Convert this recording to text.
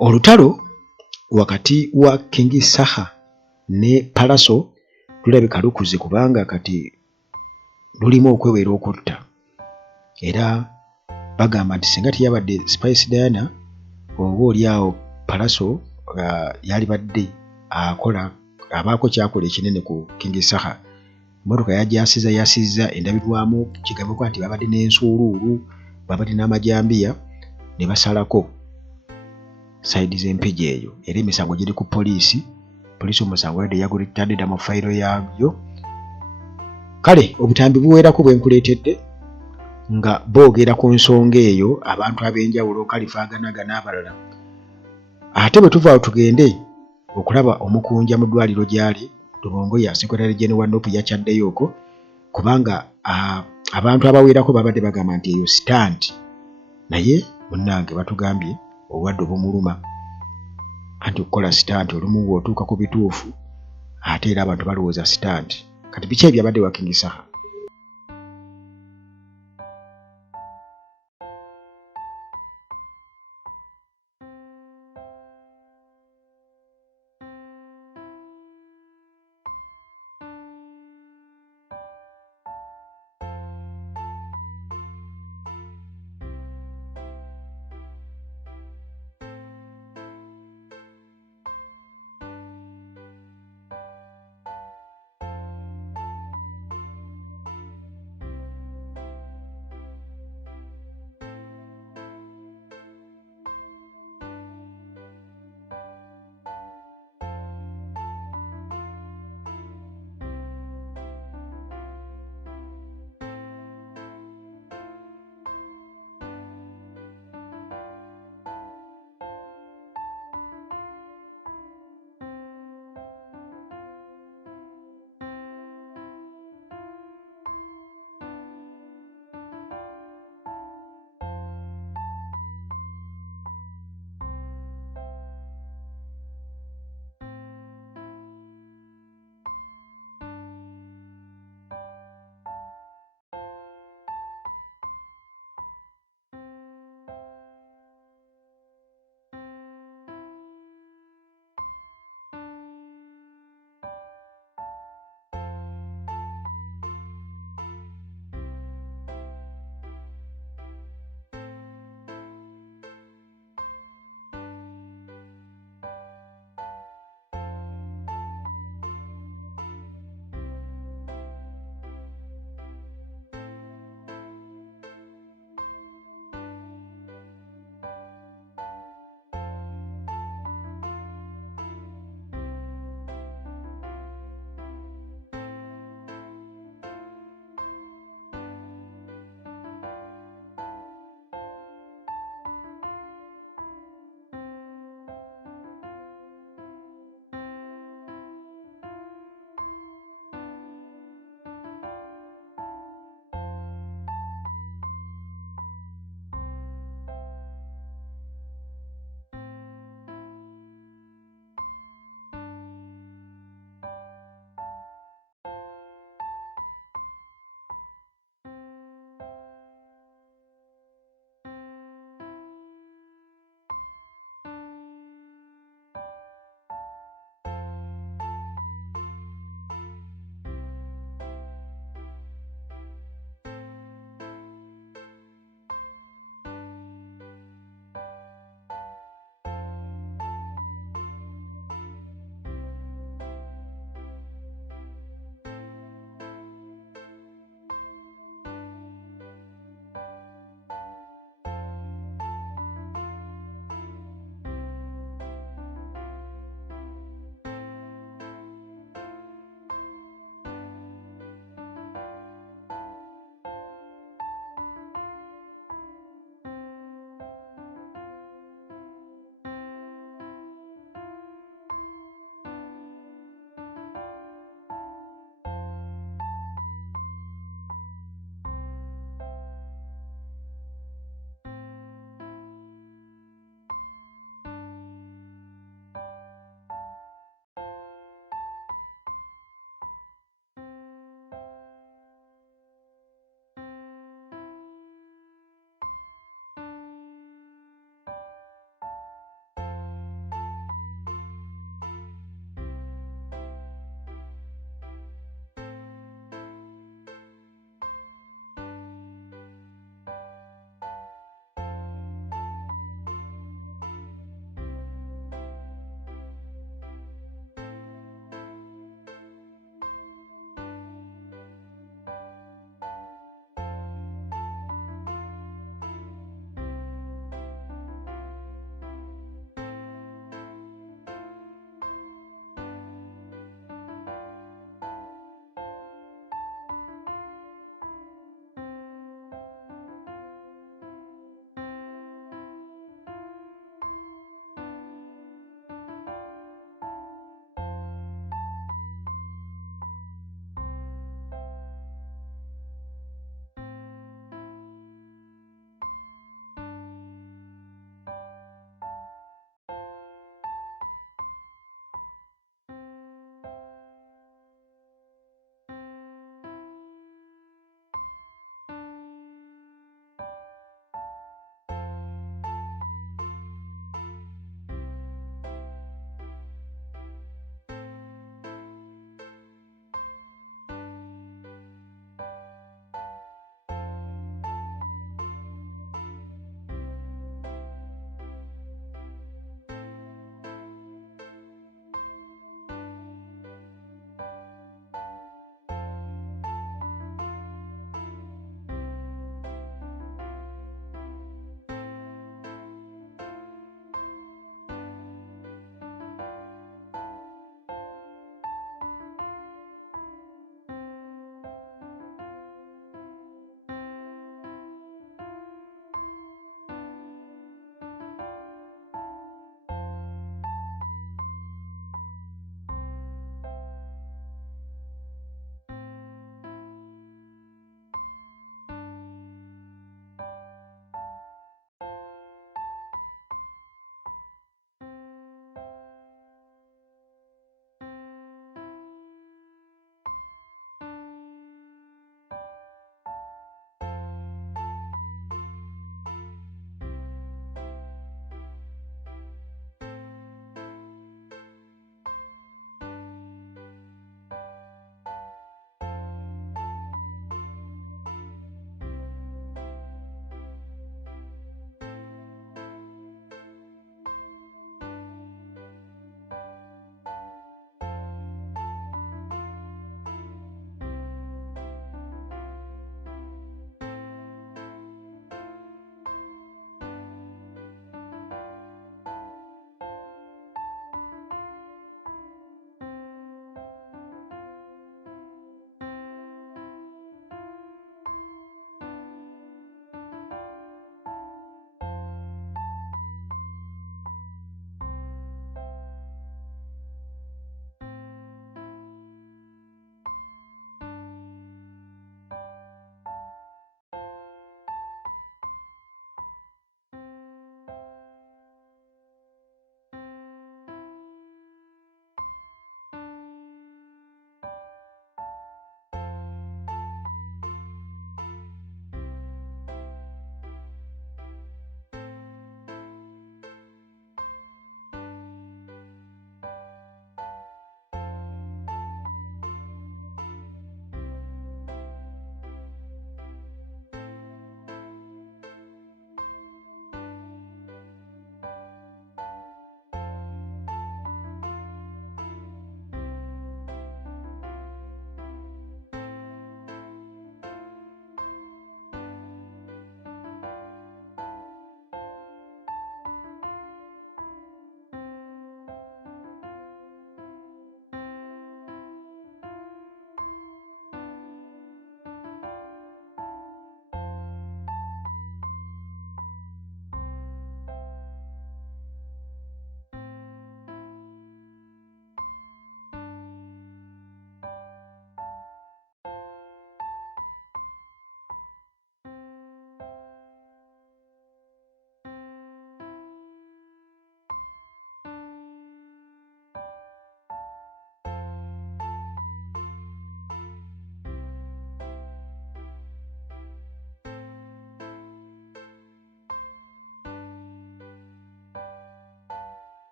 olutalo wakati wa King Saha ne Pallaso lulabika lukuze kubanga kati lulimu okwewera okutta era bagamba nti singa tiyabadde Spice Diana oba oliawo Pallaso yalibadde abaako kyakola ekinene ku King Saha. Emmotoka yasiza endabirwamu kigambibwa nti babadde n'ensuuluulu babadde n'amajambiya ne basalako saidi z'empigi eyo era emisango giri ku poliisi omusango wadde yagulitandida mu fayiro yaabyo. Kale obutambi buweerako bwe nkuleetedde nga boogera ku nsonga eyo abantu ab'enjawulo Kalifaaganaga n'abalala. Ate bwe tuvaawo tugende okulaba omukunja mu ddwaliro gy'ali Tubongo ya Secretary General wa NOP yakyaddeyo okwo kubanga abantu abaweerako babadde bagamba nti eyo stand naye munnange batugambye obwadde obumuluma anti okukola stand olumu bw'otuuka ku bituufu ate era abantu balowooza stand. Kati biki ebyabadde wa King Saha?